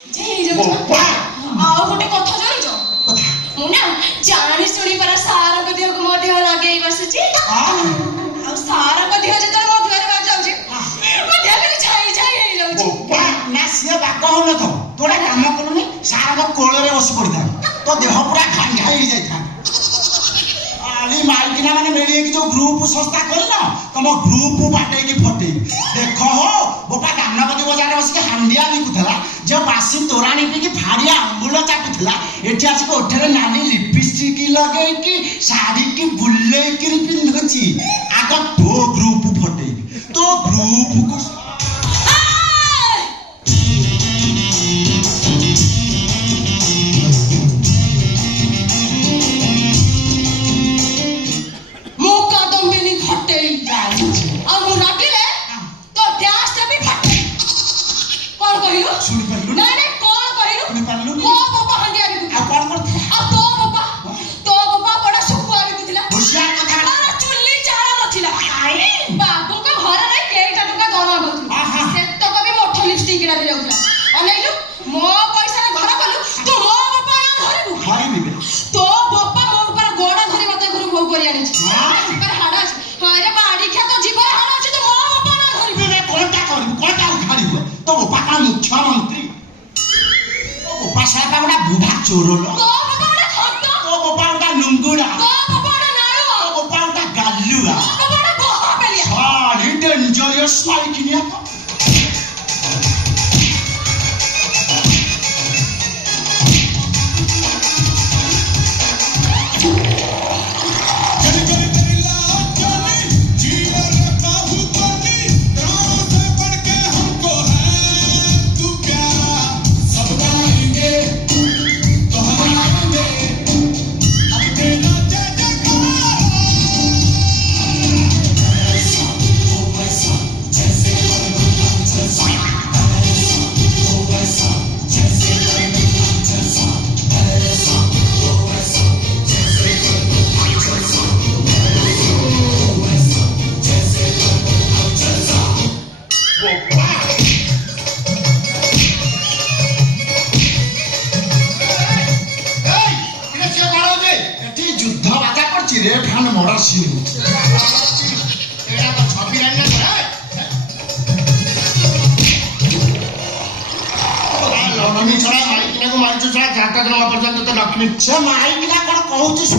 ଆଉ ଗୋଟେ କଥା ଜାଣିଛ ମୁଁ ନା ଜାଣି ଶୁଣି ପରା ସାରଙ୍କ ଦେହକୁ ମୋ ଦେହ ଲଗେଇ ବସୁଛି ଆଉ ସାରଙ୍କ ଦେହ ଯେତେବେଳେ ମୋ ଦେହରେ ବାଜାଉଛି ମୋ ଦେହ ଖାଲି ଛାଇ ଛାଇ ହେଇଯାଉଛି ନା ସିଏ ବାକ ହଉନଥିବ ତୁ ଗୋଟେ କାମ କରୁନି ସାରଙ୍କ କୋଳରେ ବସି ପଡିଥାନ୍ତି ତୋ ଦେହ ପୁରା ଘାଇ ଘାଇ ହେଇଯାଇଥାନ୍ତି ମାଇକିନା ମାନେ ମିଳିକି ଯୋଉ ଗ୍ରୁପ ସଂସ୍ଥା କରିନ ତମ ଗ୍ରୁପ ବାଟେଇକି ଫଟେଇବି ଦେଖ ହୋ ବୋପା ଦାନଗଦି ବଜାରରେ ବସିକି ହାଣ୍ଡିଆ ବିକୁଥିଲା ଯେ ବାସି ତୋରାଣି ପିଇକି ଫାଡିଆ ଆମ୍ବୁଲ ଚାଟୁଥିଲା ଏଠି ଆସିକି ଓଠରେ ନାଲି ଲିପଷ୍ଟିକ ଲଗେଇକି ଶାଢୀକି ବୁଲେଇକିରି ପିନ୍ଧୁଛି ଆଗ ତୋ ଗ୍ରୁପ ଫଟେଇବି ତୋ ଗ୍ରୁପକୁ मुख्यमंत्री बुढ़ा चोर नुंगुड़ा गालुआ डेंजरियस माइकिनिया लक्ष्मी